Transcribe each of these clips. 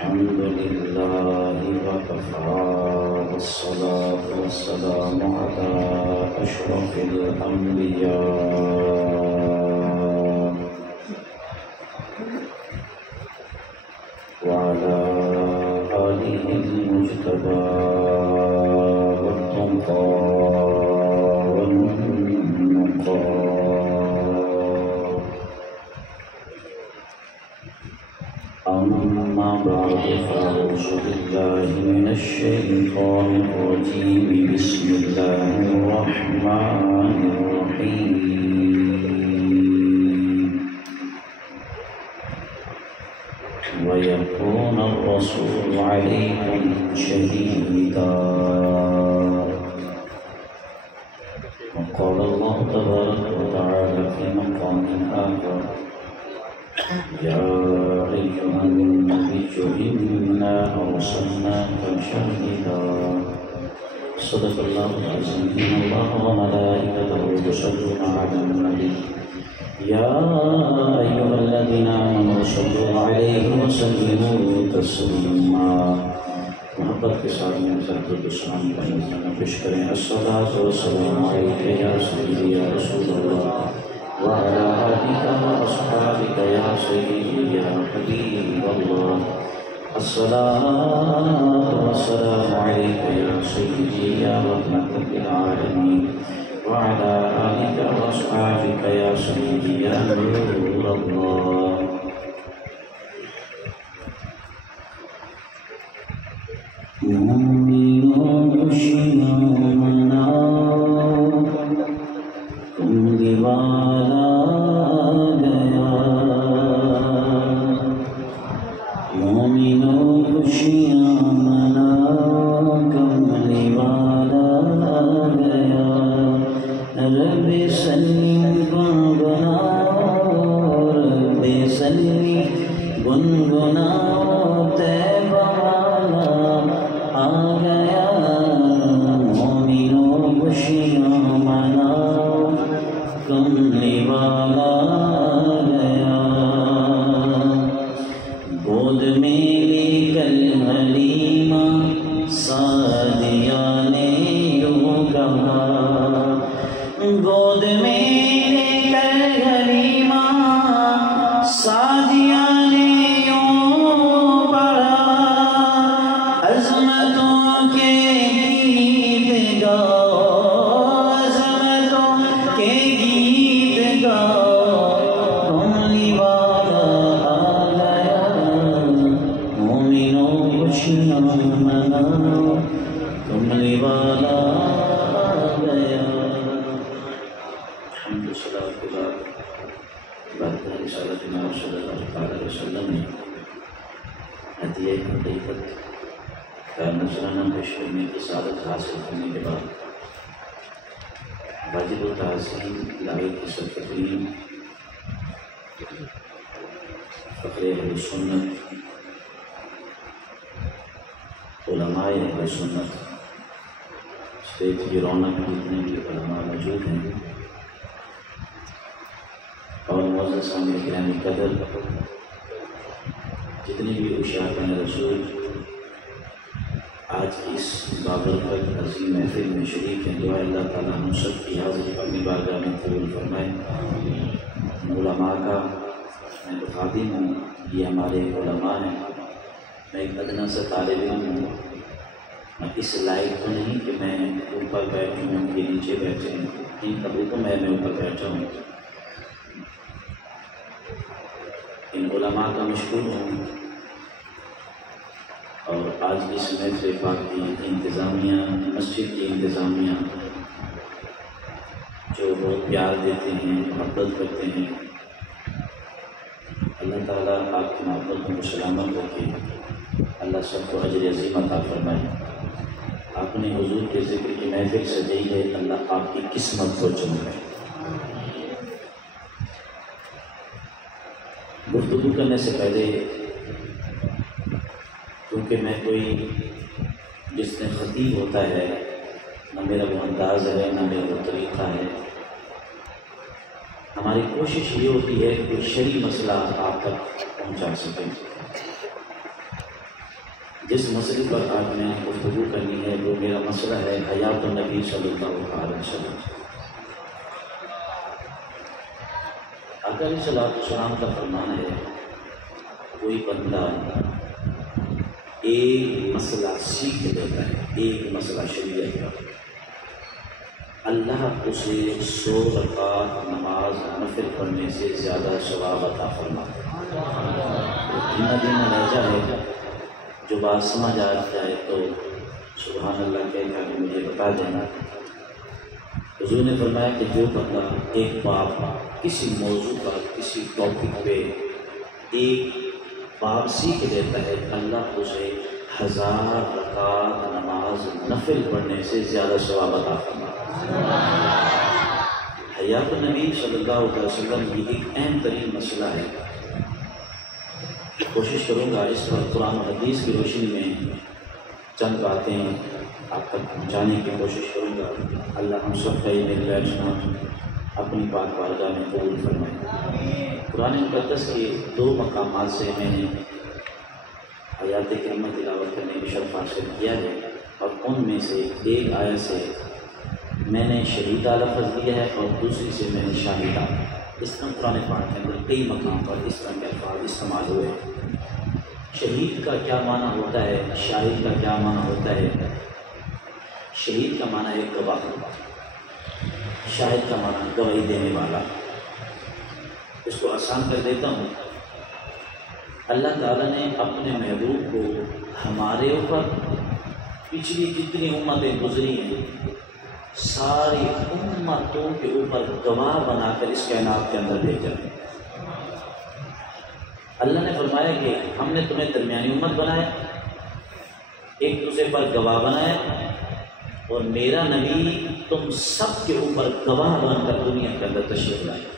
الحمد لله وكفى والصلاة والسلام على أشرف الأنبياء وعلى آله المجتبى والتقى والنقى. أما بعد فأعوذ بالله من الشيطان الرجيم. بسم الله الرحمن الرحيم. ويكون الرسول عليكم شهيدا. وقال الله تبارك وتعالى في مقام آخر: يا أيها النبي إنا أرسلناك شاهدا. صدق الله العظيم. إن الله وملائكته يصلون على النبي يا أيها الذين آمنوا صلوا عليه وسلموا تسليما. محبت کے ساتھ میں حضرت السلام کا نذرانہ پیش کریں. الصلاۃ والسلام علیک یا سیدی یا رسول اللہ وعلى آلك وأصحابك يا سيدي يا حبيب الله. الصلاة والسلام عليك يا سيدي يا رحمة للعالمين وعلى آلك وأصحابك يا سيدي يا نور الله. واجب التعظیم لائق سرتقریم فخر اہل سنت علماء اہل سنت اسٹیج کی رونق جتنے بھی علماء موجود ہیں اور معزز سامع کرام قدر جتنے بھی عشاقان رسول آج کی اس بابرکت عظیم محفل میں شریک ہیں. دعا اللہ تعالیٰ ہم سب کی حاضری اپنی بارگاہ میں قبول فرمائے. علماء کا میں تو خادم ہوں، یہ ہمارے علماء ہیں. میں ایک ادنا سا طالب علم ہوں. میں اس لائق تو نہیں کہ میں اوپر بیٹھوں ہوں کہ نیچے بیٹھے ہوں. کبھی تو میں اوپر بیٹھا ہوں. ان علماء کا مشکور ہوں. اور آج اس محفل پاک کی انتظامیہ، مسجد کی انتظامیہ جو بہت پیار دیتے ہیں، محبت کرتے ہیں، اللہ تعالیٰ آپ کی محبتوں کو سلامت رکھے. اللہ سب کو اجر عظیم عطا فرمائے. آپ نے حضور کے ذکر کی محفل سجائی ہے، اللہ آپ کی قسمت کو چمکائے. گفتگو کرنے سے پہلے کیونکہ میں کوئی جس میں خطیب ہوتا ہے، نہ میرا وہ انداز ہے نہ میرا وہ طریقہ ہے. ہماری کوشش یہ ہوتی ہے کہ کوئی شرعی مسئلہ آپ تک پہنچا سکیں. جس مسئلے پر آج میں گفتگو کرنی ہے وہ میرا مسئلہ ہے حیات النبی صلی اللہ علیہ وسلم۔ آقا علیہ الصلوۃ والسلام کا فرمان ہے کوئی بندہ ایک مسئلہ سیکھ لیتا ہے، ایک مسئلہ شریعت کا، اللہ اسے 100 رکعت نماز نفل پڑھنے سے زیادہ ثواب عطا فرماتا ہے۔ دھیما لہجہ ہے، جو بات سمجھ آ جائے تو سبحان اللہ کہہ کر مجھے بتا دینا۔ حضور نے فرمایا کہ جو بندہ ایک باب کسی موضوع پر، کسی ٹاپک پہ ایک باب سیکھ لیتا ہے، اللہ اسے 1000 رکعت نماز نفل پڑھنے سے زیادہ ثواب عطا فرماتا ہے۔ حیات النبی صلی اللہ علیہ وسلم یہ ایک اہم ترین مسئلہ ہے۔ کوشش کروں گا اس پر قرآن و حدیث کی روشنی میں چند باتیں آپ تک پہنچانے کی کوشش کروں گا۔ اللہ ہم سب کا یہ میل بیٹھنا اپنی پاک بارگاہ میں قبول فرمائے۔ قرآن مقدس کے 2 مقامات سے میں نے آیات کریمہ تلاوت کرنے کی شرف حاصل کیا ہے، اور ان میں سے ایک آیت سے میں نے شہیدہ لفظ دیا ہے اور دوسری سے میں نے شاہدہ۔ اس طرح قرآن پاک کے اندر کئی مقام پر اس طرح کے الفاظ استعمال ہوئے۔ شہید کا کیا معنی ہوتا ہے، شاہد کا کیا معنی ہوتا ہے؟ شہید کا معنی ہے گواہ، شاہد کا معنی گواہی دینے والا۔ اس کو آسان کر دیتا ہوں۔ اللہ تعالیٰ نے اپنے محبوب کو ہمارے اوپر پچھلی جتنی امتیں گزری ہیں ساری امتوں کے اوپر گواہ بنا کر اس کائنات کے اندر بھیجا ہے۔ اللہ نے فرمایا کہ ہم نے تمہیں درمیانی امت بنایا، ایک دوسرے پر گواہ بنایا، اور میرا نبی تم سب کے اوپر گواہ بن کر دنیا کے اندر تشریف لائے۔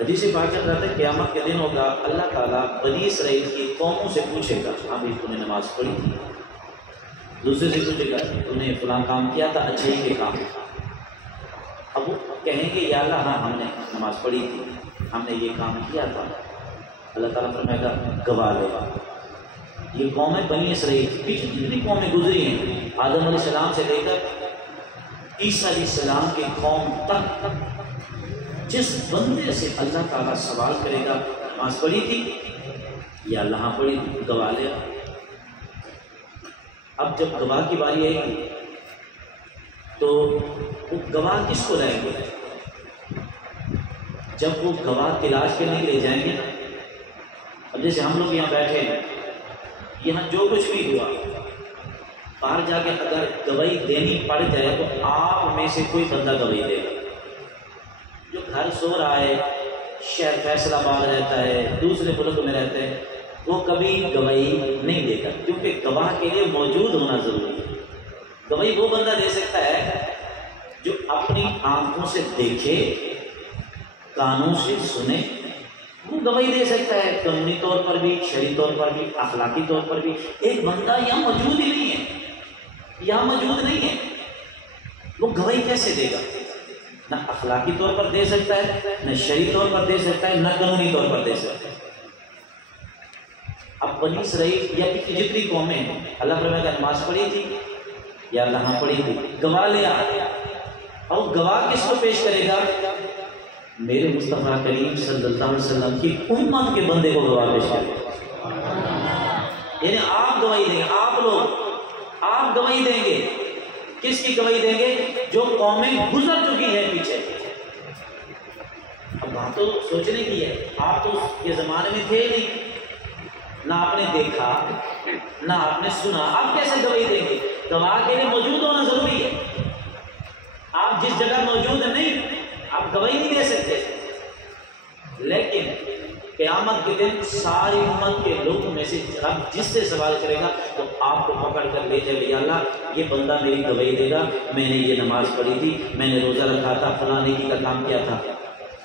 حدیث پاک میں آتا ہے قیامت کے دن ہوگا، اللہ تعالیٰ بنی اسرائیل کی قوموں سے پوچھے گا ہاں بھی تم نے نماز پڑھی تھی، دوسرے سے پوچھے گا تم نے فلاں کام کیا تھا، اچھائی کے کام۔ اب وہ کہیں گے یا اللہ ہاں ہم نے نماز پڑھی تھی، ہم نے یہ کام کیا تھا۔ اللہ تعالیٰ فرمائے گا گواہ لے گا۔ یہ قومیں بنی اسرائیل پیچھے جتنی قومیں گزری ہیں، آدم علیہ السلام سے لے کر عیسیٰ علیہ السلام کی قوم تک، جس بندے سے اللہ تعالیٰ سوال کرے گا نماز پڑھی تھی یا اللہ ہاں پڑھی تھی، گواہ لے۔ اب جب گواہ کی باری آئے گی تو وہ گواہ کس کو لائیں گے؟ جب وہ گواہ تلاش کرنے کے لیے جائیں گے، اب جیسے ہم لوگ یہاں بیٹھے ہیں، یہاں جو کچھ بھی ہوا باہر جا کے اگر گواہی دینی پڑ جائے تو آپ میں سے کوئی بندہ گواہی دے گا۔ جو گھر سو رہا ہے، شہر فیصل آباد رہتا ہے، دوسرے ملک میں رہتے ہیں، وہ کبھی گواہی نہیں دے گا، کیونکہ گواہ کے لیے موجود ہونا ضروری ہے۔ گواہی وہ بندہ دے سکتا ہے جو اپنی آنکھوں سے دیکھے، کانوں سے سنے، وہ گواہی دے سکتا ہے، قانونی طور پر بھی، شرعی طور پر بھی، اخلاقی طور پر بھی۔ ایک بندہ یہاں موجود ہی نہیں ہے، یہاں موجود نہیں ہے، وہ گواہی کیسے دے گا؟ نہ اخلاقی طور پر دے سکتا ہے، نہ شرعی طور پر دے سکتا ہے، نہ قانونی طور پر دے سکتا ہے۔ اب بنی اسرائیل یا جتنی قومیں ہیں، اللہ فرمائے گا نماز پڑھی تھی یا اللہ ہاں پڑھی تھی، گواہ لیا، اور گواہ کس کو پیش کرے گا؟ میرے مصطفیٰ کریم صلی اللہ علیہ وسلم کی امت کے بندے کو گواہ پیش کرے گا۔ یعنی آپ گواہی دیں گے، آپ لوگ آپ گواہی دیں گے۔ کس کی گواہی دیں گے؟ جو قومیں گزر چکی ہیں پیچھے۔ اب بات تو سوچنے کی ہے، آپ تو اس کے زمانے میں تھے نہیں، نہ آپ نے دیکھا نہ آپ نے سنا، آپ کیسے گواہی دیں گے؟ گواہ کے لیے موجود ہونا ضروری ہے۔ آپ جس جگہ موجود نہیں، آپ گواہی نہیں دے سکتے۔ لیکن قیامت کے دن ساری امت کے لوگوں میں سے رب جس سے سوال کرے گا تو آپ کو پکڑ کر لے چلے گا، اللہ یہ بندہ میری گواہی دے گا، میں نے یہ نماز پڑھی تھی، میں نے روزہ رکھا تھا، فلاں نیکی کا کام کیا تھا۔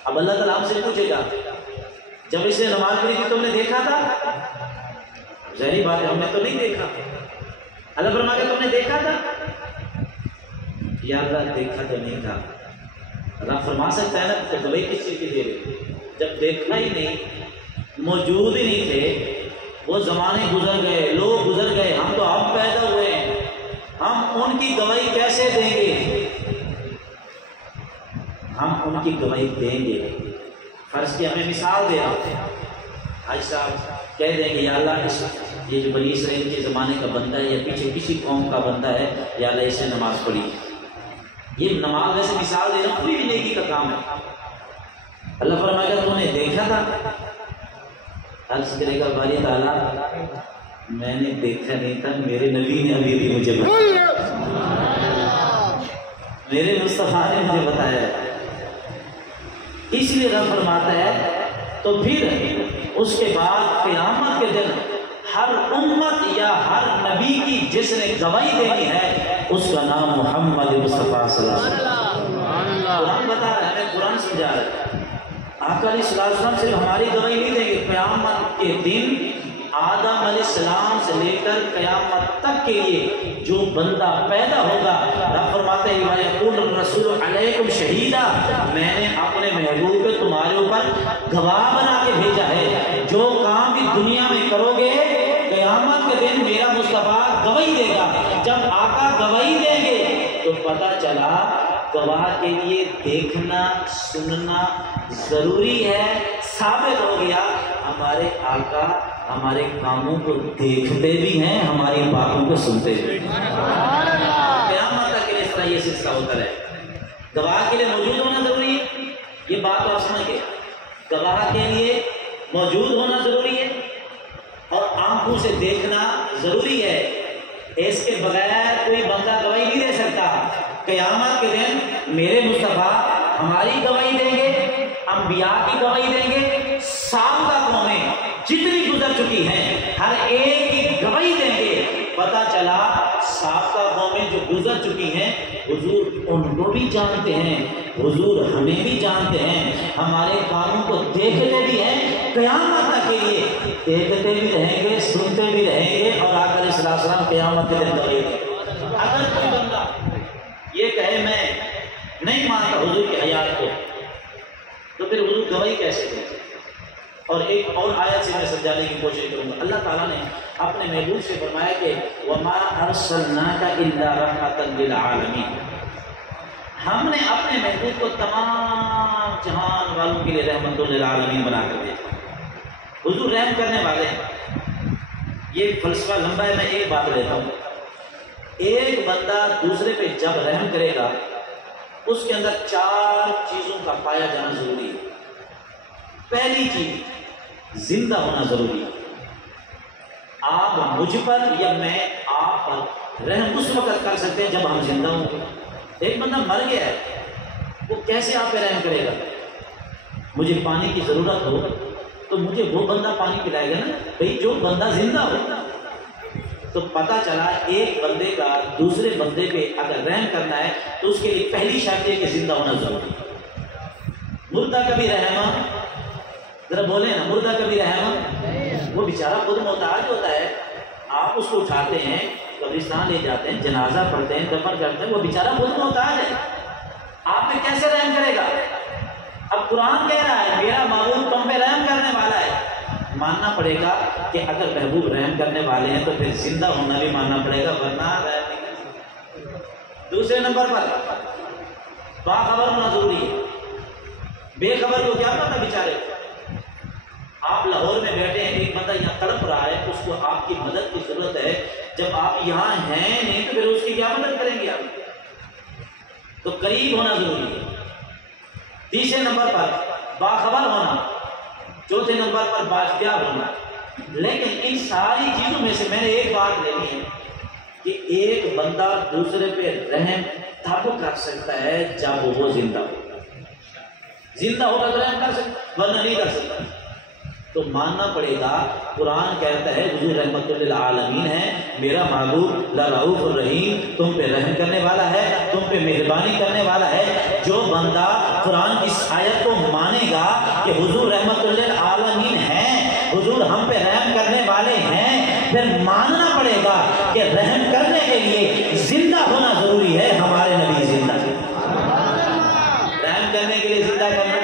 اب اللہ تعالیٰ آپ سے پوچھے گا جب اس نے نماز پڑھی تھی تم نے دیکھا تھا؟ ظاہری بات ہے ہم نے تو نہیں دیکھا۔ اللہ فرماتا ہے تم نے دیکھا تھا؟ یا اللہ دیکھا تو نہیں تھا۔ اللہ فرما سکتا ہے نا تو گواہی کس چیز کی دے رہے؟ جب دیکھا ہی نہیں، موجود ہی نہیں تھے، وہ زمانے گزر گئے، لوگ گزر گئے، ہم تو اب پیدا ہوئے ہیں، ہم ان کی گواہی کیسے دیں گے؟ ہم ان کی گواہی دیں گے۔ فرض کی ہمیں مثال دے رہے ہیں، حاج صاحب کہہ دیں گے یا اللہ یہ جو بنی اسرائیل کے زمانے کا بندہ ہے یا پیچھے کسی قوم کا بندہ ہے، یا اللہ اس نے نماز پڑھی۔ یہ نماز ویسے مثال دینا کوئی بھی نیکی کا کام ہے۔ اللہ فرمائے گا تو نے دیکھا تھا؟ عرض کرے گا باری تعالیٰ میں نے دیکھا نہیں تھا، میرے نبی نے ابھی بھی مجھے بتایا، میرے مصطفیٰ نے مجھے بتایا۔ اس لیے رب فرماتا ہے تو پھر اس کے بعد قیامت کے دن ہر امت یا ہر نبی کی جس نے گواہی دینی ہے اس کا نام محمد مصطفیٰ صلی اللہ علیہ وسلم۔ قرآن بتا رہا ہے، ہمیں قرآن سمجھا رہا ہے۔ آقا علیہ السلام صرف ہماری گواہی نہیں دیں گے، قیامت کے دن آدم علیہ السلام سے لے کر قیامت تک کے لیے جو بندہ پیدا ہوگا، رب فرماتے ہیں وَيَقُولُ الرَّسُولُ عَلَيْكُمْ شَهِيدًا، میں نے اپنے محبوب کو تمہارے اوپر گواہ بنا کے بھیجا ہے۔ جو کام بھی دنیا میں کرو گے قیامت کے دن میرا مصطفیٰ گواہی دے گا۔ جب آقا گواہی دیں گے تو پتہ چلا گواہ کے لیے دیکھنا سننا ضروری ہے۔ ثابت ہو گیا ہمارے آقا ہمارے کاموں کو دیکھتے بھی ہیں، ہماری باتوں کو سنتے بھی ہیں۔ قیامت تک کے لیے اس طرح یہ سلسلہ ہوتا ہے۔ گواہ کے لیے موجود ہونا ضروری ہے، یہ بات آپ سمجھ گئے۔ گواہ کے لیے موجود ہونا ضروری ہے اور آنکھوں سے دیکھنا ضروری ہے۔ اس کے بغیر کوئی بندہ گواہی نہیں دے سکتا۔ قیامت کے دن میرے مصطفیٰ ہماری گواہی دیں گے، انبیاء کی گواہی دیں گے، سابقہ قومیں جتنی گزر چکی ہیں ہر ایک کی گواہی دیں گے۔ پتہ چلا سابقہ قومیں جو گزر چکی ہیں حضور ان کو بھی جانتے ہیں، حضور ہمیں بھی جانتے ہیں، ہمارے کاموں کو دیکھتے بھی ہیں، قیامت تک کے لیے دیکھتے بھی رہیں گے، سنتے بھی رہیں گے۔ اور آقا علیہ السلام قیامت کے دن گواہی دیں گے۔ اگر کوئی بندہ یہ کہے میں نہیں مانتا حضور کی حیات کو، تو پھر حضور گواہی کیسے دیں؟ اور ایک اور آیت سے میں سمجھانے کی کوشش کروں گا۔ اللہ تعالیٰ نے اپنے محبوب سے فرمایا کہ وَمَا أَرْسَلْنَاكَ إِلَّا رَحْمَةً لِلْعَالَمِينَ، ہم نے اپنے محبوب کو تمام جہان والوں کے لیے رحمت للعالمین بنا کر بھیجا۔ حضور رحم کرنے والے ہیں۔ یہ فلسفہ لمبا ہے، میں ایک بات لیتا ہوں۔ ایک بندہ دوسرے پہ جب رحم کرے گا اس کے اندر 4 چیزوں کا پایا جانا ضروری ہے۔ پہلی چیز زندہ ہونا ضروری ہے۔ آپ مجھ پر یا میں آپ پر رحم اس وقت کر سکتے ہیں جب ہم زندہ ہوں۔ ایک بندہ مر گیا ہے، وہ کیسے آپ پہ رحم کرے گا؟ مجھے پانی کی ضرورت ہو تو مجھے وہ بندہ پانی پلائے گا نا بھئی جو بندہ زندہ ہو۔ تو پتہ چلا ایک بندے کا دوسرے بندے پہ اگر رحم کرنا ہے تو اس کے لیے پہلی شرط ہے کہ زندہ ہونا ضروری ہے۔ مردہ کا بھی رحم، ذرا بولیں نا، مردہ کا بھی رحم، وہ بیچارہ خود محتاج ہوتا ہے، آپ اس کو اٹھاتے ہیں قبرستان لے جاتے ہیں، جنازہ پڑھتے ہیں، دفن کرتے ہیں، وہ بیچارہ خود محتاج ہے، آپ پہ کیسے رحم کرے گا؟ اب قرآن کہہ رہا ہے میرا معبود تم پہ رحم کرنے والا ہے۔ ماننا پڑے گا کہ اگر محبوب رحم کرنے والے ہیں تو پھر زندہ ہونا بھی ماننا پڑے گا، ورنہ رحم نہیں کر سکتے۔ دوسرے نمبر پر باخبر ہونا ضروری ہے۔ بے خبر کو کیا پتا بیچارے، آپ لاہور میں بیٹھے ہیں، ایک بندہ یہاں تڑپ رہا ہے، اس کو آپ کی مدد کی ضرورت ہے، جب آپ یہاں ہیں نہیں تو پھر اس کی کیا مدد کریں گے آپ؟ تو قریب ہونا ضروری ہے۔ تیسرے نمبر پر باخبر ہونا، چوتھے نمبر پر بااختیار ہونا۔ لیکن ان ساری چیزوں میں سے میں نے ایک بات لینی ہے کہ ایک بندہ دوسرے پہ رحم تب کر سکتا ہے جب وہ زندہ ہوگا۔ زندہ ہوگا تو رحم کر سکتا، ورنہ نہیں کر سکتا۔ تو ماننا پڑے گا، قرآن کہتا ہے حضور رحمت للعالمین ہے، میرا محبوب لرؤوف الرحیم، تم پہ رحم کرنے والا ہے، تم پہ مہربانی کرنے والا ہے۔ جو بندہ قرآن کی آیت کو مانے گا کہ حضور رحمت للعالمین ہیں، حضور ہم پہ رحم کرنے والے ہیں، پھر ماننا پڑے گا کہ رحم کرنے کے لیے زندہ ہونا ضروری ہے۔ ہمارے نبی زندہ ہیں، رحم کرنے کے لیے زندہ کرنا۔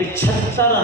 75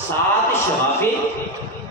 7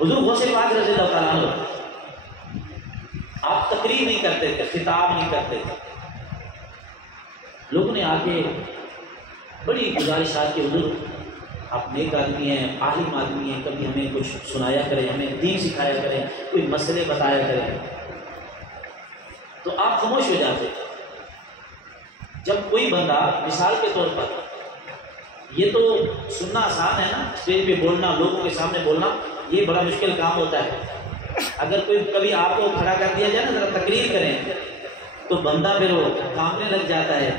حضور غوث پاک رضی اللہ تعالیٰ عنہ آپ تقریر نہیں کرتے تھے، خطاب نہیں کرتے تھے. لوگوں نے آ کے بڑی گزارشات کی، حضور آپ نیک آدمی ہیں، عالم آدمی ہیں، کبھی ہمیں کچھ سنایا کریں، ہمیں دین سکھایا کریں، کوئی مسئلے بتایا کریں. تو آپ خاموش ہو جاتے. جب کوئی بندہ مثال کے طور پر، یہ تو سننا آسان ہے نا، اسٹیج پہ بولنا، لوگوں کے سامنے بولنا یہ بڑا مشکل کام ہوتا ہے. اگر کوئی کبھی آپ کو کھڑا کر دیا جائے نا ذرا تقریر کریں تو بندہ پھر وہ کانپنے لگ جاتا ہے.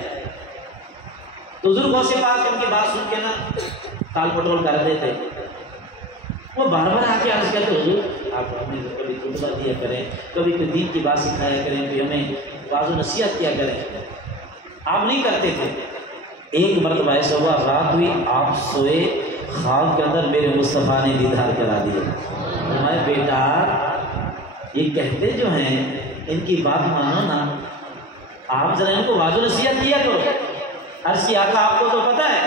تو حضور غوث پاک ان کی بات سن کے نا تال پٹول کر دیتے. وہ بار بار آ کے عرض کرتے حضور آپ ہمیں کبھی خطبہ دیا کریں، کبھی کوئی دین کی بات سکھایا کریں، کوئی ہمیں واعظ و نصیحت کیا کریں. آپ نہیں کرتے تھے. ایک مرتبہ ایسا ہوا، رات ہوئی، آپ سوئے، خواب کے اندر میرے مصطفیٰ نے دیدار کرا دیا. فرمایا بیٹا یہ کہتے جو ہیں ان کی بات مانو نا، آپ ذرا ان کو واعظ و نصیحت کیا کرو. عرض کی آقا آپ کو تو پتہ ہے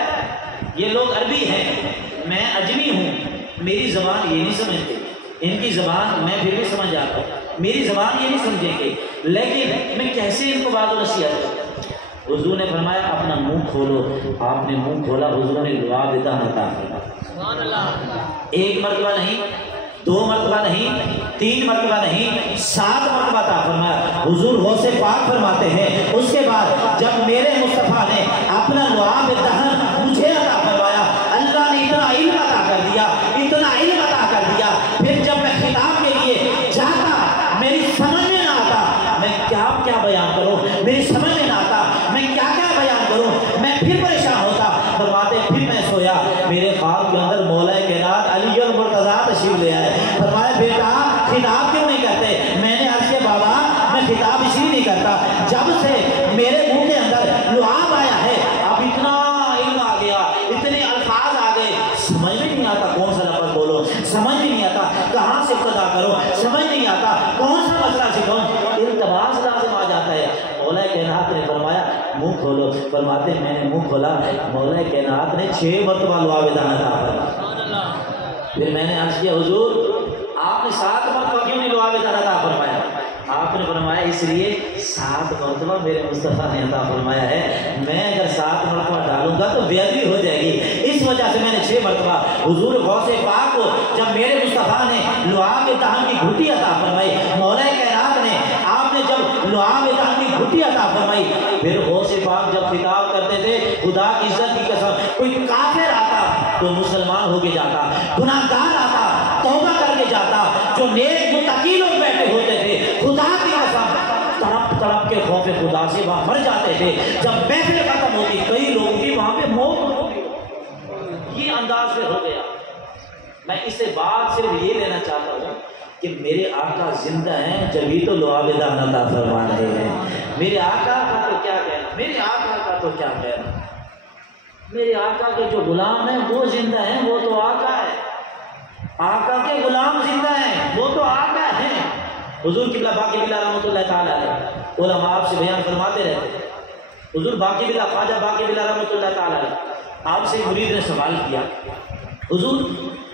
یہ لوگ عربی ہیں، میں اجمی ہوں، میری زبان یہ نہیں سمجھتے، ان کی زبان میں پھر بھی سمجھ آتا ہوں، میری زبان یہ نہیں سمجھیں گے، لیکن میں کیسے ان کو واعظ و نصیحت کروں. حضور نے فرمایا اپنا منہ کھولو. آپ نے منہ کھولا، حضور نے لعاب دہن عطا فرمایا. ایک مرتبہ نہیں، 2 مرتبہ نہیں، 3 مرتبہ نہیں، 7 مرتبہ عطا فرمایا. حضور غوث پاک فرماتے ہیں اس کے بعد جب میرے مصطفیٰ نے اپنا لعاب دہن مجھے عطا فرمایا، اللہ نے اتنا علم عطا کر دیا، اتنا علم عطا کر دیا. پھر جب میں خطاب کے لیے جاتا میری سمجھ میں نہ آتا میں کیا بیان کروں، میری سمجھ میں نہ آتا میں کیا بیان کروں، میں پھر پریشان ہوتا. فرماتے پھر میں سویا، میرے خواب کے اندر مولا کائنات علی المرتضیٰ تشریف لے آئے. فرمایا بیٹا خطاب کیوں نہیں کرتے؟ میں نے عرض کیا بابا میں خطاب اس لیے نہیں کرتا، جب سے میرے منہ کے اندر لعاب آیا ہے اب اتنا علم آ گیا، اتنے الفاظ آ گئے، سمجھ میں نہیں آتا کون سا لفظ بولو، سمجھ میں نہیں آتا کہاں سے ابتدا کرو، سمجھ نہیں آتا کون سا مسئلہ سکھاؤں، التباس لازم آ جاتا ہے. مولا کائنات نے فرمایا منہ کھولو. فرماتے میں نے منہ کھولا، مولا کائنات نے 6 مرتبہ لعاب دہن عطا فرمایا. پھر میں نے عرض کیا حضور آپ نے 7 مرتبہ کیوں نہیں لعاب دہن عطا فرمایا؟ آپ نے فرمایا اس لیے 7 مرتبہ میرے مصطفیٰ نے عطا فرمایا ہے، میں اگر 7 مرتبہ ڈالوں گا تو بے ادبی ہو جائے گی، اس وجہ سے میں نے 6 مرتبہ. حضور غوث پاک کو جب میرے مصطفیٰ نے لعاب دہن کی گھٹی عطا فرمائی، مولا کائنات نے آپ نے جب لعاب دہن کی گھٹی عطا فرمائی، پھر غوث پاک جب خطاب کرتے تھے خدا کی عزت کی قسم کوئی کافر آتا تو مسلمان ہو کے جاتا، گناہگار آتا توبہ کر کے جاتا، جو نیک متقی لوگ بیٹھے ہوتے تھے خدا کی قسم تڑپ تڑپ کے خوف خدا سے وہاں مر جاتے تھے. جب محفل ختم ہوتی کئی لوگوں کی وہاں پہ موت ہوتی. یہ انداز پہ ہو گیا. میں اس سے بات صرف یہ لینا چاہتا ہوں کہ میرے آقا زندہ ہیں جبھی تو لعاب دہن عطا فرما رہے ہیں. میرے آقا کا تو کیا کہنا، میرے آقا کا تو کیا کہنا. میرے آقا کے جو غلام ہیں وہ زندہ ہیں، وہ تو آقا ہے. آقا کے غلام زندہ ہیں، وہ تو آقا ہیں. حضور قبلہ باقی بلّہ رحمۃ اللہ تعالیٰ علیہ علماء آپ سے بیان فرماتے رہتے. حضور باقی بلّہ خواجہ باقی بلّہ رحمۃ اللہ تعالیٰ علیہ آپ سے مرید نے سوال کیا حضور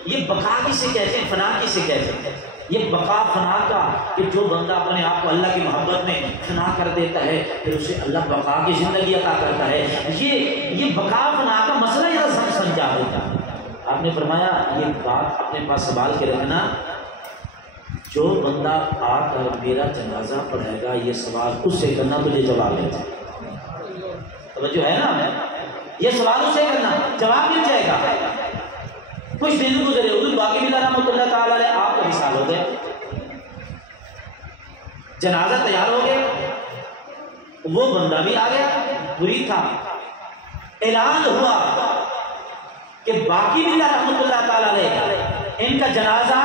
یہ بقا کسے کہتے ہیں، فنا کسے کہتے ہیں؟ یہ بقا فنا کا کہ جو بندہ اپنے آپ کو اللہ کی محبت میں فنا کر دیتا ہے پھر اسے اللہ بقا کی زندگی عطا کرتا ہے. یہ بقا فنا کا مسئلہ یہ سمجھا دیتا. آپ نے فرمایا یہ بات اپنے پاس سنبھال کے رکھنا، جو بندہ آ کر میرا جنازہ پڑھائے گا یہ سوال اس سے کرنا تجھے جواب مل جائے گا. توجہ ہے نا، یہ سوال اس سے کرنا جواب مل جائے گا. کچھ دن گزرے، حضور باقی بلّہ رحمۃ اللہ تعالیٰ علیہ آپ کا وصال ہو گئے، جنازہ تیار ہو گئے، وہ بندہ بھی آ گیا، مرید تھا. اعلان ہوا کہ باقی بلّہ رحمۃ اللہ تعالیٰ علیہ ان کا جنازہ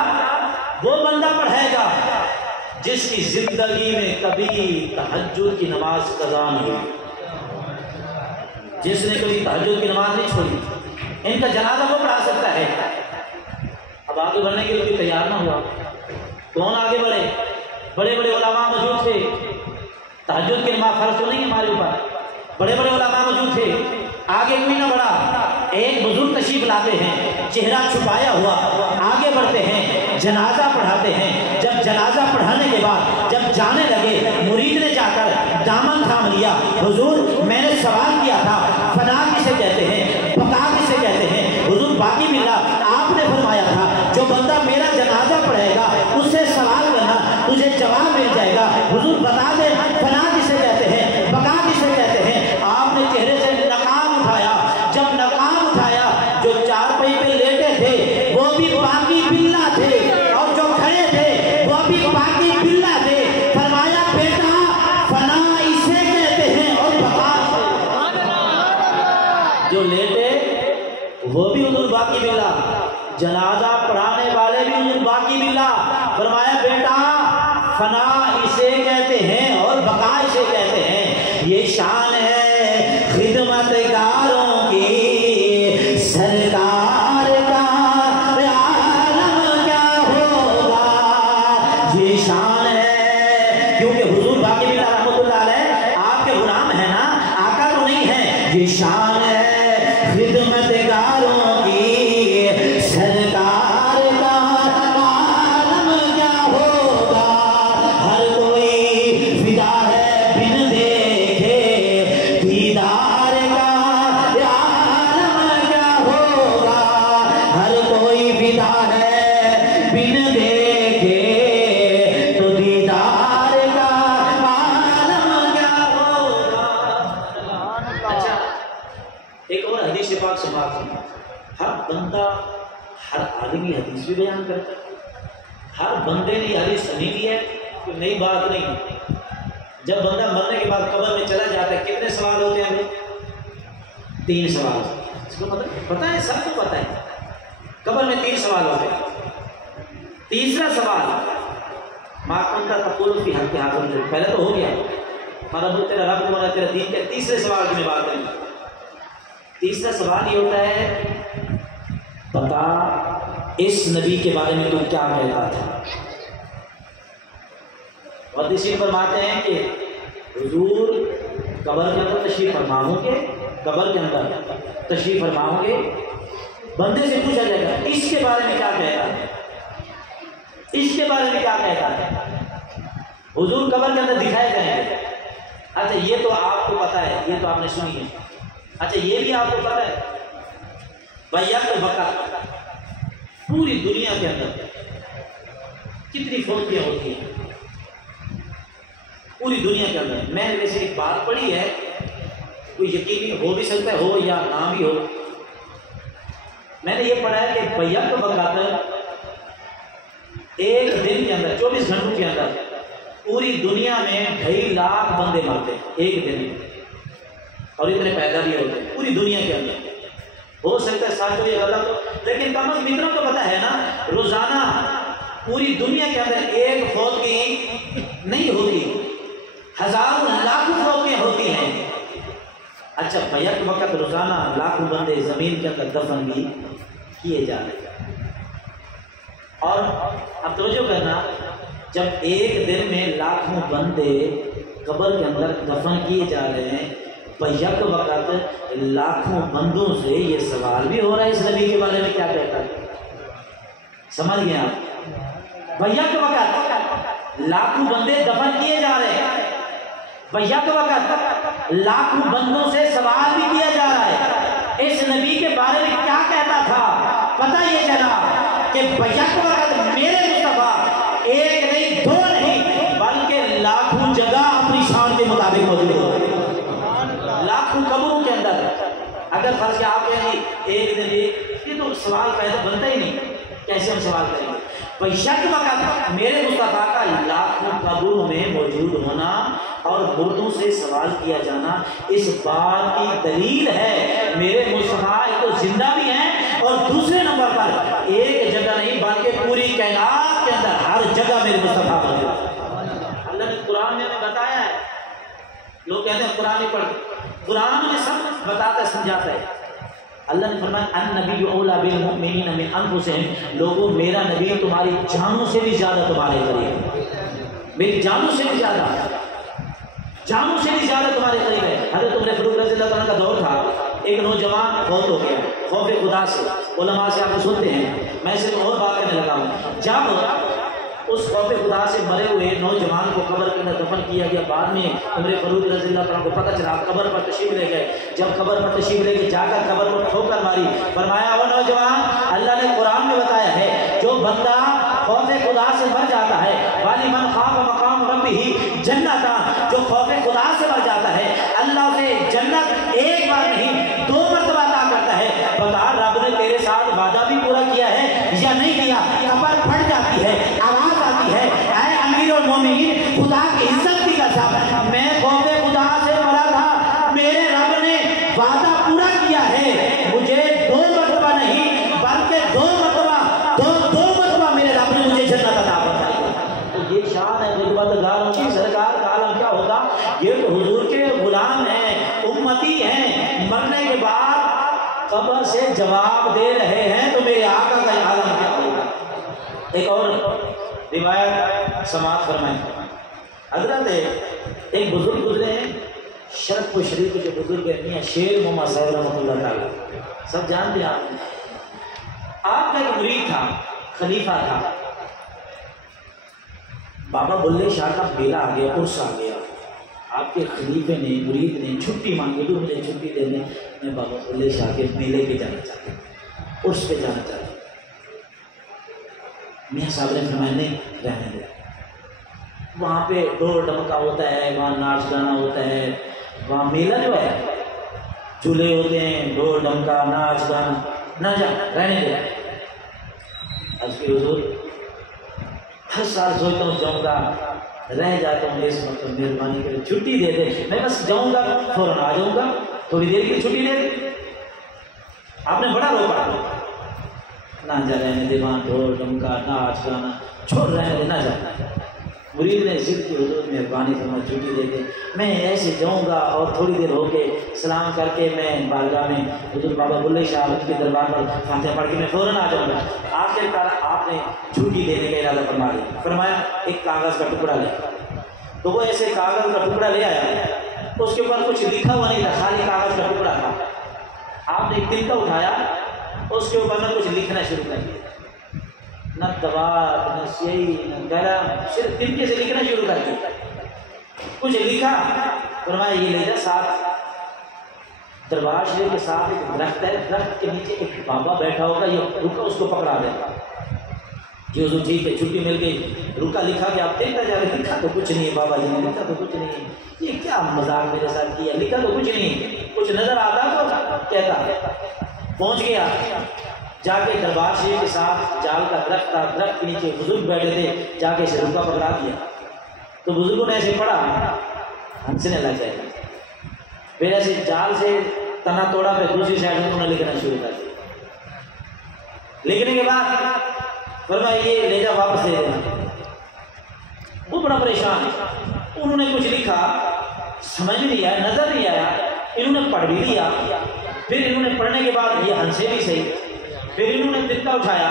وہ بندہ پڑھائے گا جس کی زندگی میں کبھی تہجد کی نماز قضا نہیں ہوئی، جس نے کبھی تہجد کی نماز نہیں چھوڑی، ان کا جنازہ وہ پڑھا سکتا ہے. اب آگے بڑھنے کے لیے تیار نہ ہوا. کون آگے بڑھے؟ بڑے بڑے علماء موجود تھے. تہجد کی نماز فرض تو نہیں ہمارے اوپر، بڑے بڑے علماء موجود تھے. آگے کوئی نہ بڑھا. ایک بزرگ تشریف لاتے ہیں، چہرہ چھپایا ہوا، آگے بڑھتے ہیں. جنازہ پڑھاتے ہیں. جب جنازہ پڑھانے کے بعد جب جانے لگے مرید نے جا کر دامن تھام لیا. حضور میں نے سوال کیا تھا فنا کسے کہتے ہیں, بقا کسے کہتے ہیں. حضور باقی ملا آپ نے فرمایا تھا جو بندہ میرا جنازہ پڑھے گا اس سے سوال کرنا تجھے جواب مل جائے گا. حضور بتا دیں فنا کسے کہتے ہیں, بقا کسے کہتے ہیں. آپ نے چہرے سے نقاب اٹھایا. جب نقاب اٹھایا جو چارپائی پہ لیٹے تھے وہ بھی باقی بلا تھے اور جو کھڑے تھے وہ بھی باقی بلا تھے. فرمایا بیٹا فنا اسے کہتے ہیں اور بقا جو لیٹے وہ بھی حضور باقی بلا, جنازہ پڑھانے والے بھی حضور باقی بلا. فرمایا بیٹا فنا اسے کہتے ہیں اور بقا اسے کہتے ہیں. یہ شان ہے خدمت گاروں کی سرکار کا عالم کیا ہوگا. یہ شان ہے کیونکہ حضور باقی بلا رحمۃ اللہ علیہ آپ کے غلام ہیں نا, آقا تو نہیں ہے. یہ شان ہے خدمت گاروں کی سرکار کا عالم کیا ہوگا. ہر کوئی فدا ہے بن دیکھے دیدار کا عالم کیا ہوگا. ہر کوئی فدا ہے بن دیکھے تو دیدار کا عالم کیا ہوگا. اچھا ایک اور حدیث پاک سے بات سنو. ہر بندہ ہر آدمی حدیث بھی بیان کرتا ہے. ہر بندے نے حدیث سنی دی ہے, کوئی نئی بات نہیں. جب بندہ مرنے کے بعد قبر میں چلا جاتا ہے کتنے سوال ہوتے ہیں؟ 3 سوال. اس کو پتہ ہے, سب کو پتہ ہے قبر میں 3 سوال ہوتے ہیں. تیسرا سوال ما کنت تقول فی حق هذا الرجل, پہلے تو ہو گیا رب تیرا رب تمہارا تیرا دین کے. تیسرے سوال کی میں بات کروں. تیسرا سوال یہ ہوتا ہے بتا اس نبی کے بارے میں تو کیا کہتا تھا. اور اسی فرماتے ہیں کہ حضور قبر کے اندر تشریف فرما ہوں گے, قبر کے اندر تشریف فرما ہوں گے. بندے سے پوچھا جائے گا اس کے بارے میں کیا کہتا ہے, اس کے بارے میں کیا کہتا ہے. حضور قبر کے اندر دکھائے جائیں گے. اچھا یہ تو آپ کو پتا ہے, یہ تو آپ نے سنی ہے. اچھا یہ بھی آپ کو پتا ہے بیعت بقا پوری دنیا کے اندر کتنی فوجیاں ہوتی ہیں پوری دنیا کے اندر. میں نے ویسے ایک بات پڑھی ہے, کوئی یقینی ہو بھی سکتا ہے ہو یا نہ بھی ہو. میں نے یہ پڑھا ہے کہ بیعت بقا ایک دن کے اندر 24 گھنٹوں کے اندر پوری دنیا میں 2.5 لاکھ بندے مرتے ہیں ایک دن میں, اور اتنے پیدا بھی ہوتے ہیں پوری دنیا کے اندر. ہو سکتا ہے ساتھ یہ غلط ہو, لیکن کم از کم اتنا تو پتا ہے نا روزانہ پوری دنیا کے اندر ایک فوت کی نہیں ہوتی, ہزاروں لاکھوں فوتیں ہوتی ہیں. اچھا بیعت وقت روزانہ لاکھوں بندے زمین کے اندر دفن بھی کیے جا رہے ہیں. اور اب توجہ کرنا, جب ایک دن میں لاکھوں بندے قبر کے اندر دفن کیے جا رہے ہیں, بیک وقت لاکھوں بندوں سے یہ سوال بھی ہو رہا ہے اس نبی کے بارے میں کیا کہتا ہے. سمجھ گئے آپ؟ بیک وقت لاکھوں بندے دفن کیے جا رہے ہیں, بیک وقت لاکھوں بندوں سے سوال بھی کیا جا رہا ہے. اس نبی کے بارے میں کیا کہتا تھا پتہ یہ چلا کہ بیک وقت میرے مصطفیٰ ایک نہیں 2 نہیں بلکہ لاکھوں جگہ اپنی شان کے مطابق موجود ہوتے ہیں. لاکھوں قبروں کے اندر اگر فرض کیا آپ کہیں ایک دن یہ تو سوال پیدا بنتا ہی نہیں, کیسے ہم سوال کریں گے. بیک وقت میرے مصطفیٰ کا لاکھوں قبروں میں موجود ہونا اور مردوں سے سوال کیا جانا اس بات کی دلیل ہے میرے مصطفیٰ ایک تو زندہ بھی ہیں اور دوسرے نمبر پر ایک جگہ نہیں بلکہ پوری کائنات کے اندر ہر جگہ میرے مصطفیٰ موجود ہے. اللہ نے قرآن میں ہمیں بتایا ہے. لوگ کہتے ہیں قرآن پڑھ, قرآن میں سب بتاتا سمجھاتا ہے. اللہ نے فرمایا النبی اولی بالمؤمنین من انفسہم, لوگوں میرا نبی تمہاری جانوں سے بھی زیادہ تمہارے قریب ہے, میری جانوں سے بھی زیادہ, جانوں سے بھی زیادہ تمہارے قریب ہے. حضرت عمر فاروق رضی اللہ عنہ کا دور تھا, ایک نوجوان فوت ہو گیا خوف خدا سے، علماء سے آپ سنتے ہیں، میں صرف اور بات کرنے لگا ہوں، جب اس خوف خدا سے مرے ہوئے نوجوان کو قبر کے اندر دفن کیا گیا، بعد میں عمر فاروق رضی اللہ تعالیٰ کو پتہ چلا، قبر پر تشریف لے گئے، جب قبر پر تشریف لے گئے جا کر قبر پر ٹھوکر ماری، فرمایا وہ نوجوان اللہ نے قرآن میں بتایا ہے جو بندہ خوف خدا سے مر جاتا ہے، وَلِمَنْ خَافَ مَقَامَ رَبِّهِ جَنَّتَانِ، جو خوف خدا سے مر جاتا ہے اللہ اسے جنت ایک بار نہیں 2 مرتبہ عطا کرتا ہے۔ بتا رب نے تیرے ساتھ وعدہ بھی پورا کیا ہے یا نہیں کیا؟ قبر پھٹ جاتی ہے، آواز آتی ہے، اے امیر المومنین خدا کی عزت کی قسم میں خوف خدا سے مرا تھا، میرے رب نے وعدہ پورا کیا ہے، مجھے 2 مرتبہ نہیں بلکہ 2 مرتبہ میرے رب نے مجھے جنت عطا فرمائی۔ تو یہ شان ہے خدمتگاروں کی، سرکار کا عالم کیا ہوگا؟ یہ تو حضور کے غلام ہیں، امتی ہیں، مرنے کے بعد قبر سے جواب دے رہے ہیں، تو میرے آقا کا عالم کیا ہوگا؟ ایک اور روایت سماعت فرمائیں، حضرت ایک بزرگ گزرے ہیں شرف و شریف کے بزرگ ہیں میاں شیر محمد صاحب رحمۃ اللہ تعالیٰ، سب جانتے ہیں آپ کا ایک مرید تھا، خلیفہ تھا، بابا بلے شاہ کا بیلا آ گیا، عرس آ گیا، آپ کے خلیفے نے مرید نے چھٹی مانگی، تو مجھے چھٹی دے دیں، میں بابا بلے شاہ کے میلے پہ جانا چاہتا ہوں، عرس پہ جانا چاہتا ہوں۔ میاں صاحب نے فرمایا نہیں رہنے دے، وہاں پہ ڈور ڈمکا ہوتا ہے، وہاں ناچ گانا ہوتا ہے، وہاں میلہ جو ہے جھولے ہوتے ہیں، ڈور ڈمکا ناچ گانا، نہ جا رہنے دے۔ اس کے حضور ہر سال سوچتا ہوں جاؤں گا، رہ جاتا ہوں، اس وقت مہربانی کرے چھٹی دے دے، میں بس جاؤں گا فوراً آ جاؤں گا، تھوڑی دیر کی چھٹی دے دے۔ آپ نے بڑا روکا، نہ جا رہنے دے، وہاں ڈھول ڈمکا ناچ گانا چھوڑ رہنے دے، نہ جا۔ مرید نے ضد کی حضور مہربانی فرما چھٹی دے دے، میں ایسے جاؤں گا اور تھوڑی دیر ہو کے سلام کر کے میں بارگاہ میں حضور بابا بلے شاہ کے دربار پر فاتحہ پڑھ کے میں فوراً آ جاؤں گا۔ آخر کار آپ نے چھٹی دینے کا ارادہ فرما لیا، فرمایا ایک کاغذ کا ٹکڑا لے، تو وہ ایسے کاغذ کا ٹکڑا لے آیا، اس کے اوپر کچھ لکھا ہوا نہیں تھا، خالی کاغذ کا ٹکڑا تھا۔ آپ نے ایک تلکا اٹھایا، اس کے اوپر میں کچھ لکھنا شروع کر دیا، نہ دوات نہ سیاہی نہ قلم، صرف تلکے سے لکھنا شروع کر دیا، کچھ لکھا، فرمایا یہ لے جا، ساتھ دربار شریف کے ساتھ ایک درخت ہے، درخت کے نیچے ایک بابا بیٹھا ہوگا، یہ رکا اس کو پکڑا دے گا۔ جی حضور ٹھیک ہے، چھٹی مل گئی، رکا لکھا کہ آپ دیکھتا جا رہے، لکھا تو کچھ نہیں ہے بابا جی نے، لکھا تو کچھ نہیں ہے، یہ کیا مذاق میرے ساتھ کیا، لکھا تو کچھ نہیں، کچھ نظر آتا تو کہتا۔ پہنچ گیا، جا کے دربار شریف کے ساتھ جال کا درخت تھا، درخت کے نیچے بزرگ بیٹھے تھے، جا کے اسے رکا پکڑا دیا، تو بزرگوں نے ایسے پڑھا، ہنسنے لگ گئے، پھر ایسے جال سے تنا توڑا، پھر دوسری سائڈ میں انہوں نے لکھنا شروع کر دیا۔ لکھنے کے بعد فرمایا یہ لے جا واپس دے دینا، وہ بڑا پریشان ہے، انہوں نے کچھ لکھا، سمجھ میں نہیں آیا، نظر نہیں آیا، انہوں نے پڑھ بھی لیا، پھر انہوں نے پڑھنے کے بعد یہ ہنسے بھی صحیح، پھر انہوں نے تلکا اٹھایا،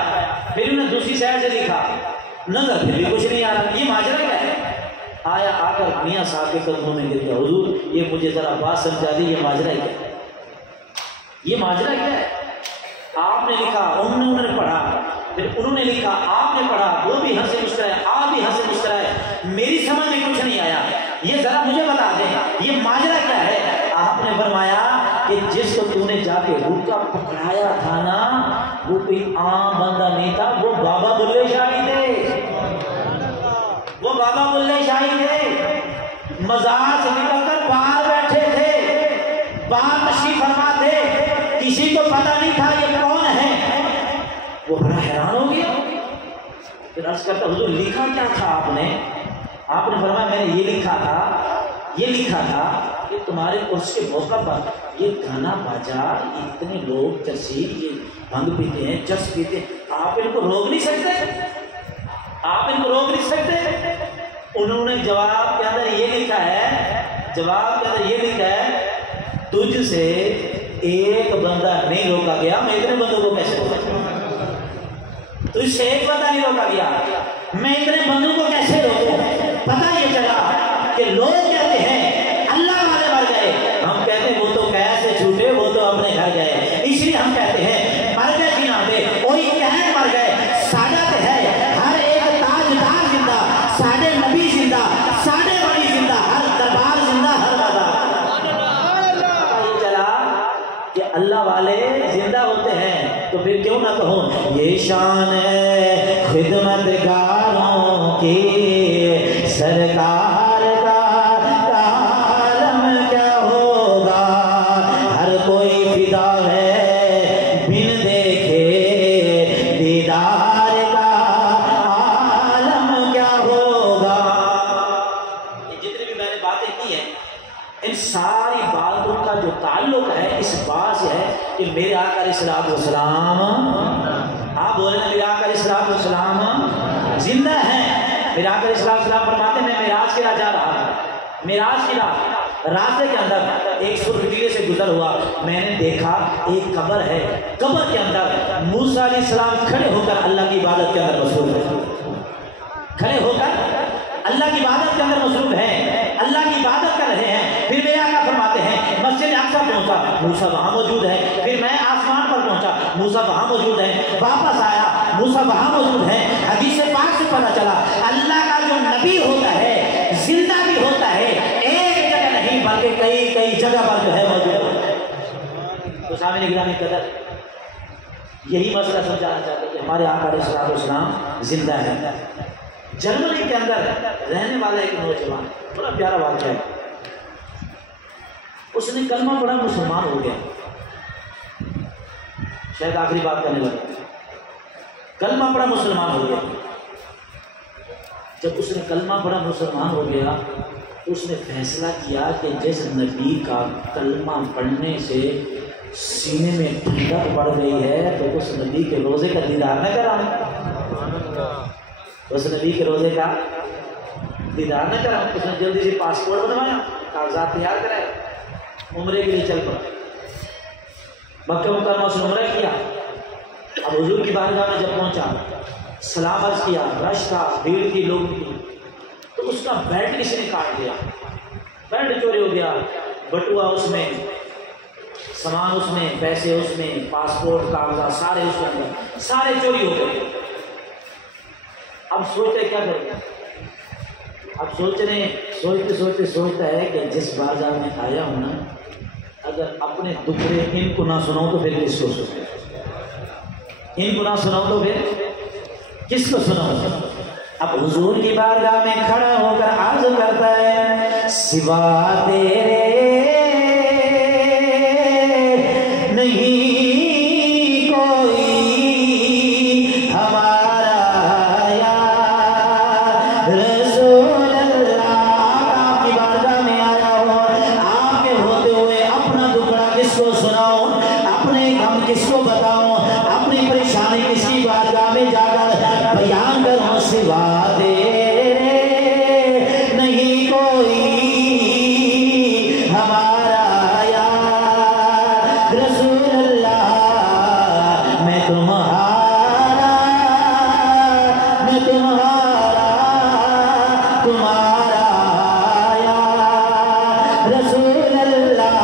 پھر انہوں نے دوسری سائڈ سے لکھا، نظر پھر بھی کچھ نہیں آ رہا، یہ ماجرا کیا ہے؟ آیا آ کر میاں صاحب کے قدموں میں گر گیا، حضور یہ مجھے ذرا بات سمجھا دی، یہ ماجرا کیا ہے؟ یہ ماجرا کیا ہے؟ آپ نے لکھا، انہوں نے پڑھا، پھر انہوں نے لکھا، آپ نے پڑھا، وہ بھی ہنسے مسکرائے، آپ بھی ہنسے مسکرائے، میری سمجھ میں کچھ نہیں آیا، یہ ذرا مجھے بتا دیں یہ ماجرا کیا ہے؟ آپ نے فرمایا کہ جس کو تو نے جا کے روکا پکڑایا تھا نا، وہ کوئی عام بندہ نہیں تھا، وہ بابا بلے شاہ تھے، وہ بابا بلے شاہ تھے، مزار سے نکل کر باہر بیٹھے تھے، باہر تشریف فرما تھے، کسی کو پتہ نہیں تھا یہ کون ہے، وہ بڑا حیران ہو گیا، پھر عرض کرتا حضور لکھا کیا تھا آپ نے؟ آپ نے فرمایا میں نے یہ لکھا تھا کہ تمہارے عرس کے موقع پر یہ گانا باجا، اتنے لوگ چرسیل یہ بھنگ پیتے ہیں، چرس پیتے ہیں، آپ ان کو روک نہیں سکتے، آپ ان کو روک نہیں سکتے۔ انہوں نے جواب کے اندر یہ لکھا ہے تجھ سے ایک بندہ نہیں روکا گیا، میں اتنے بندوں کو کیسے روکا گیا؟ تجھ سے ایک بندہ نہیں روکا گیا، میں اتنے بندوں کو کیسے روکوں؟ پتہ یہ چلا کہ لوگ کہتے ہیں اللہ والے مر گئے، ہم کہتے ہیں وہ تو کیسے چھوٹے، وہ تو اپنے کیوں نہ کہوں یہ شان ہے خدمتگاروں کی سرکار کا عالم کیا ہوگا ہر کوئی فدا ہے بن دیکھے دیدار کا عالم کیا ہوگا. یہ جتنی بھی میں نے باتیں کی ہیں ان ساری باتوں کا جو تعلق ہے اس بات سے ہے کہ میرے آقا علیہ الصلوۃ والسلام آپ بولے نا میرے آقا علیہ الصلوۃ والسلام زندہ ہیں. میرے آقا علیہ الصلوۃ والسلام فرماتے ہیں میں معراج کی رات جا رہا تھا. معراج کی رات راستے کے اندر ایک سرخ ٹیلے سے گزر ہوا میں نے دیکھا ایک قبر ہے قبر کے اندر موسیٰ علیہ السلام کھڑے ہو کر اللہ کی عبادت کے اندر مصروف ہے. کھڑے ہو کر اللہ کی عبادت کے اندر مصروف ہیں اللہ کی عبادت کر رہے ہیں. پھر میرے آقا فرماتے ہیں مسجد اقصیٰ پہنچا موسیٰ وہاں موجود ہے. پھر میں آسمان پر پہنچا موسیٰ وہاں موجود ہے. واپس آیا موسیٰ وہاں موجود ہے. حدیث پاک سے پتہ چلا اللہ کا جو نبی ہوتا ہے زندہ بھی ہوتا ہے ایک جگہ نہیں بلکہ کئی کئی جگہ پر جو ہے موجود ہے. تو سامنے گرامی قدر یہی مسئلہ سمجھانا چاہتے ہیں کہ ہمارے آقا علیہ السلام زندہ ہے. جرمنی کے اندر رہنے والا ایک نوجوان بڑا پیارا واقعہ ہے. اس نے کلمہ پڑھا مسلمان ہو گیا. شاید آخری بات کرنے لگا. کلمہ پڑھا مسلمان ہو گیا. جب اس نے کلمہ پڑھا مسلمان ہو گیا تو اس نے فیصلہ کیا کہ جس نبی کا کلمہ پڑھنے سے سینے میں ٹھنڈک پڑ گئی ہے تو اس نبی کے روزے کا دیدار نہ کراؤں. اس نبی کے روزے کا دیدار نہ کراؤں. اس نے جلدی سے پاسپورٹ بنوایا کاغذات تیار کرائے عمرے کے لیے چل پڑا. مکہ مکرمہ سے عمرہ کیا. اب حضور کی بارگاہ میں جب پہنچا سلام عرض کیا رش تھا بھیڑ تھی لوگوں کی. تو اس کا بیلٹ کسی نے کاٹ دیا. بیلٹ چوری ہو گیا. بٹوا اس میں سامان اس میں پیسے اس میں پاسپورٹ کاغذات سارے اس کے اندر سارے چوری ہو گئے. اب سوچتے کیا کریں. اب سوچتے سوچتا ہے کہ جس بازار میں آیا ہوں نا اگر اپنے دکھڑے ان کو نہ سناؤں تو پھر کس کو سناؤں. ان کو نہ سناؤں تو پھر کس کو سناؤں. اب حضور کی بارگاہ میں کھڑا ہو کر عرض کرتا ہے سوا تیرے نہیں کوئی ہمارا یا رسول اللہ. آپ کی بارگاہ میں آیا ہو آپ کے ہوتے ہوئے اپنا دکھڑا کس کو سناؤں اپنے غم کس کو بتاؤں اپنی پریشانی کس کی بارگاہ میں جا کر بیان کروں. سوا تیرے نہیں کوئی ہمارا یا رسول اللہ. میں تمہارا تمہارا یا رسول اللہ.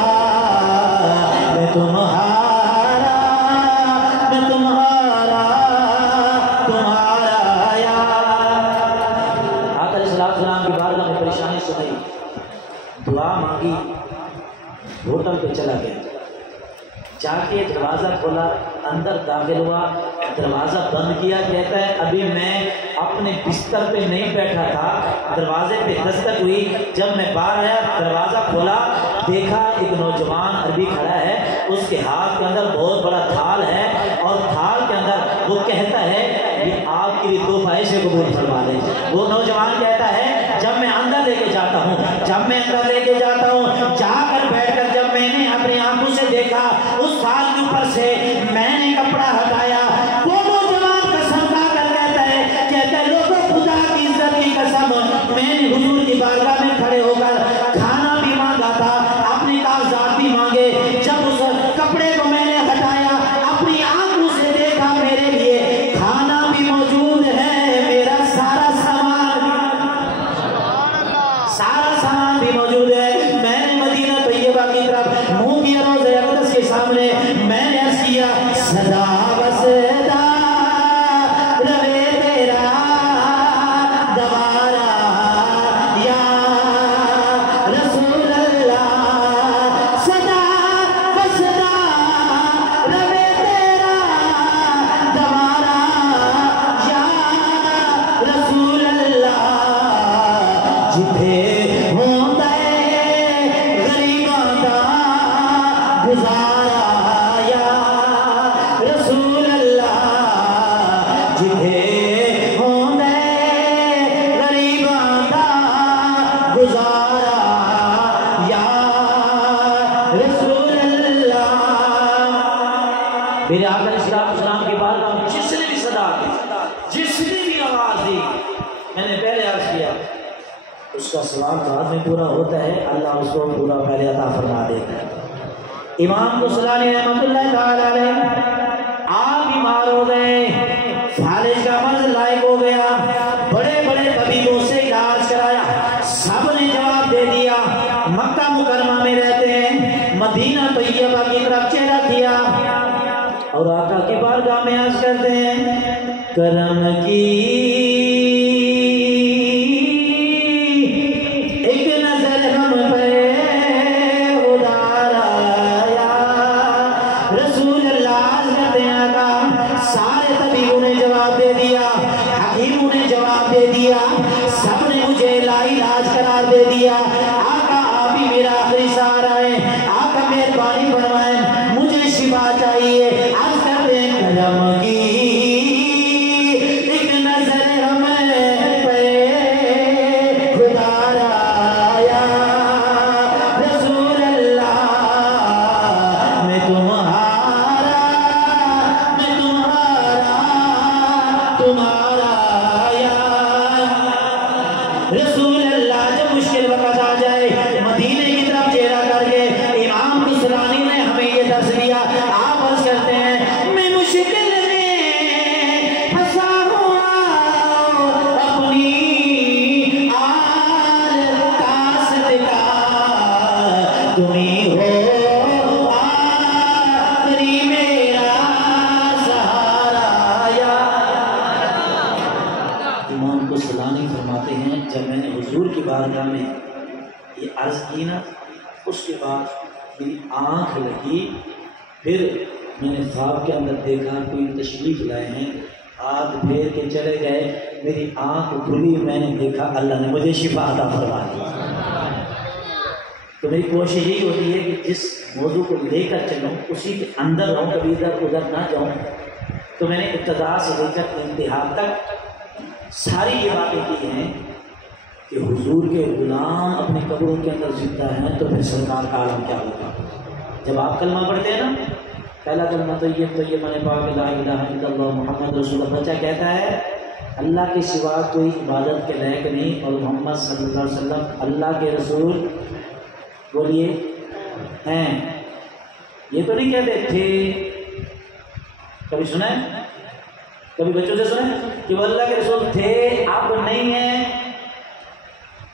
میں تمہارا یا. آقا علیہ السلام کی بارگاہ میں پریشانی سنائی دعا مانگی ہوٹل پہ چلا گیا. جا کے دروازہ کھولا اندر داخل ہوا دروازہ بند کیا. کہتا ہے ابھی میں اپنے بستر پہ نہیں بیٹھا تھا دروازے پہ دستک ہوئی. جب میں باہر آیا دروازہ کھولا دیکھا ایک نوجوان عربی کھڑا ہے. اس کے ہاتھ کے اندر بہت بڑا تھال ہے اور تھال کے اندر وہ کہتا ہے یہ آپ کے لیے تحفہ سے قبول فرما دیں. وہ نوجوان کہتا ہے جب میں اندر لے کے جاتا ہوں جا کر بیٹھ کر جب میں نے اپنی آنکھوں سے دیکھا اس تھال کے اوپر سے میں نے کپڑا ہٹایا. وہ نوجوان قسم کھا کر کہتا ہے لوگوں خدا کی عزت کی قسم میں نے حضور کی بارگاہ میں کھڑے ہو کر کھانا بھی مانگا تھا اپنے کاغذات بھی مانگے. جب اس کپڑے کو میں نے ہٹایا اپنی آنکھوں سے دیکھا میرے لیے کھانا بھی موجود ہے میرا سارا سامان بھی موجود ہے. میں نے مدینہ طیبہ کی طرف منہ کیا روضہ اقدس کے سامنے میں نے عرض کیا صدا وصدا روے تیرا دوبارہ یا رسول اللہ. صدا وصدا روے تیرا جتھے ہوندا غریباں دا گزارا یا رسول اللہ جتھے ہوندا غریباں دا گزارا یا رسول اللہ۔ میرے آقا علیہ السلام کی بارگاہ میں جس نے بھی صدا دی، جس نے بھی آواز دی، میں نے پہلے عرض کیا اس کا ثواب بعد میں پورا ہوتا ہے، اللہ اس کو پورا پہلے عطا فرما دیتا ہے۔ امام کسلانی رحمۃ اللہ تعالی علیہ آپ بیمار ہو گئے، فالج کا مرض لائق ہو گیا، بڑے بڑے طبیبوں سے علاج کرایا، سب نے جواب دے دیا، مکہ مکرمہ میں رہتے ہیں، مدینہ طیبہ کی طرف چہرہ کیا اور آقا کی بارگاہ میں عرض کرتے ہیں کرم کی ایک نظر ہم پہ ادارا یا رسول اللہ۔ عرض کرتے ہیں آقا سارے طبیبوں نے جواب دے دیا، حکیموں نے جواب دے دیا، سب نے مجھے لا علاج قرار دے دیا، آقا آپ ہی میرا آخری سہارا ہے، آقا مہربانی فرمائیں مجھے شفا چاہیے۔ عرض کرتے ہیں کرم کی ایک نظر ہمیں پہ گزارا یا رسول اللہ، میں تمہارا یا رسول اللہ۔ جب مشکل وقت آ جائے مدینے کی طرف چہرہ کر کے امام کسرانی نے ہمیں یہ درس دیا۔ آپ عرض کرتے ہیں میں مشکل میں پھنسا ہوا اپنی آل کاسد کا، تمہیں ہو آخری میرا سہارا یا۔ امام کسلانی فرماتے ہیں جب میں نے حضور کی بارگاہ میں یہ عرض کی نا، اس کے بعد میری آنکھ لگی، پھر میں نے خواب کے اندر دیکھا کوئی تشریف لائے ہیں، ہاتھ پھیر کے چلے گئے، میری آنکھ کھلی، میں نے دیکھا اللہ نے مجھے شفا عطا فرما دی۔ تو میری کوشش یہی ہوتی ہے کہ جس موضوع کو لے کر چلوں اسی کے اندر رہوں، کبھی ادھر ادھر نہ جاؤں۔ تو میں نے ابتدا سے لے کر انتہا تک ساری یہ باتیں کی ہیں کہ حضور کے غلام اپنے قبروں کے اندر زندہ ہیں تو پھر سرکار کا عالم کیا ہوگا۔ جب آپ کلمہ پڑھتے ہیں نا، پہلا کلمہ طیب طیب من پاک لا الہ الا اللہ محمد رسول اللہ، بچہ کہتا ہے اللہ کے سوا کوئی عبادت کے لائق نہیں اور محمد صلی اللہ علیہ وسلم اللہ کے رسول بولیے ہیں۔ یہ تو نہیں کہتے تھے، کبھی سنا ہے، کبھی بچوں سے سنا ہے کہ وہ اللہ کے رسول تھے اب نہیں ہیں؟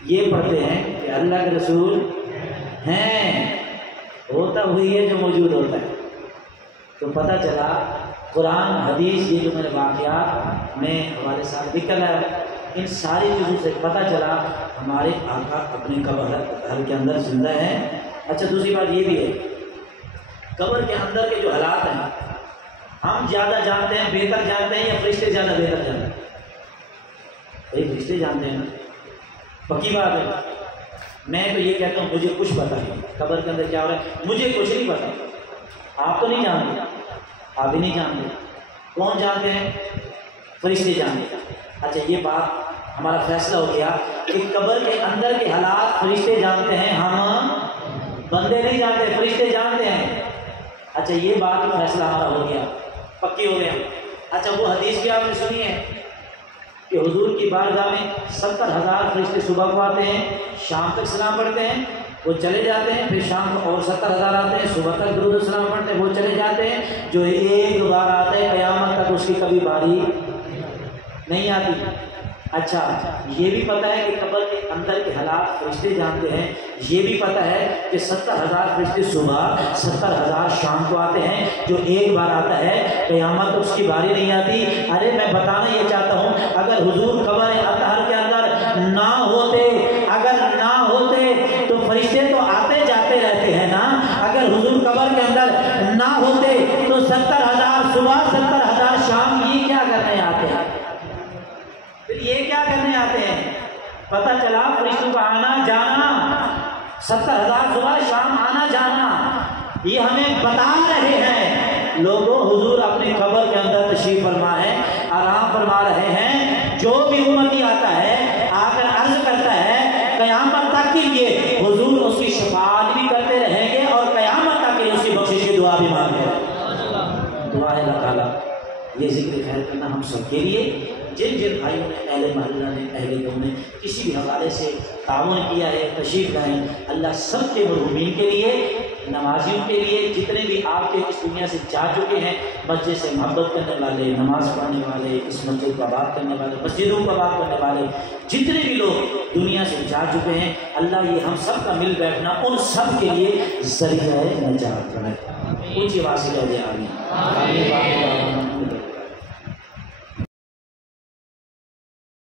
یہ پڑھتے ہیں کہ اللہ کے رسول ہیں، ہوتا ہوئی ہے جو موجود ہوتا ہے۔ تو پتہ چلا قرآن حدیث یہ جو میرے واقعات میں ہمارے ساتھ نکل ہے، ان ساری چیزوں سے پتہ چلا ہمارے آقا اپنے قبر گھر کے اندر زندہ ہیں۔ اچھا دوسری بات یہ بھی ہے، قبر کے اندر کے جو حالات ہیں ہم زیادہ جانتے ہیں، بہتر جانتے ہیں، یا فرشتے زیادہ بہتر جانتے ہیں؟ بھائی فرشتے جانتے ہیں نا، پکی بات ہے۔ میں تو یہ کہتا ہوں مجھے کچھ پتہ نہیں قبر کے اندر کیا ہو رہا ہے، مجھے کچھ نہیں پتہ۔ آپ تو نہیں جانتے، آپ بھی نہیں جانتے، کون جانتے ہیں؟ فرشتے جانتے ہیں۔ اچھا یہ بات ہمارا فیصلہ ہو گیا کہ قبر کے اندر کے حالات فرشتے جانتے ہیں، ہم بندے نہیں جانتے، فرشتے جانتے ہیں۔ اچھا یہ بات فیصلہ ہمارا ہو گیا، پکی ہو گیا۔ اچھا وہ حدیث بھی آپ نے سنی ہے کہ حضور کی بارگاہ میں 70,000 فرشتے صبح کو آتے ہیں، شام تک سلام پڑھتے ہیں، وہ چلے جاتے ہیں، پھر شام کو اور 70,000 آتے ہیں، صبح تک درود و سلام پڑھتے ہیں، وہ چلے جاتے ہیں۔ جو ایک بار آتے ہیں قیامت تک اس کی کبھی باری نہیں آتی۔ اچھا یہ بھی پتہ ہے کہ قبر کے اندر کے حالات فرشتے جانتے ہیں، یہ بھی پتہ ہے کہ 70,000 فرشتے صبح 70,000 شام کو آتے ہیں، جو ایک بار آتا ہے قیامت اس کی باری نہیں آتی۔ ارے میں بتانا یہ چاہتا ہوں اگر حضور قبر اطہر کے اندر نہ ہوتے، اگر نہ ہوتے تو فرشتے تو آتے جاتے رہتے ہیں نا، اگر حضور قبر کے اندر نہ ہوتے تو 70,000 صبح 70,000 شام یہ کیا کرنے آتے ہیں؟ پھر یہ کیا کرنے آتے ہیں؟ پتہ چلا فرشتوں کا آنا جانا، 70,000 صبح شام آنا جانا، یہ ہمیں بتا رہے ہیں لوگوں حضور اپنی قبر کے اندر تشریف فرما ہے، آرام فرما رہے ہیں۔ جو بھی امتی آتا ہے آ کر عرض کرتا ہے قیامت تک کے لیے حضور اس کی شفاعت بھی کرتے رہیں گے اور قیامت تک کے لیے اس کی بخشش کی دعا بھی مانگتے ہیں۔ دعا ہے اللہ تعالیٰ یہ ذکر خیر کرنا ہم سب کے لیے، جن جن بھائیوں نے اہل محلہ نے اہل قوم نے کسی بھی حوالے سے تعاون کیا ہے تشریف لائیں، اللہ سب کے مرحومین کے لیے، نمازیوں کے لیے، جتنے بھی آپ کے اس دنیا سے جا چکے ہیں، مسجد سے محبت کرنے والے، نماز پڑھنے والے، اس مسجد کو آباد کرنے والے، مسجدوں کو آباد کرنے والے، جتنے بھی لوگ دنیا سے جا چکے ہیں، اللہ یہ ہم سب کا مل بیٹھنا ان سب کے لیے ذریعہ نجات بنے۔ اونچی آواز سے کہہ دیں آمین۔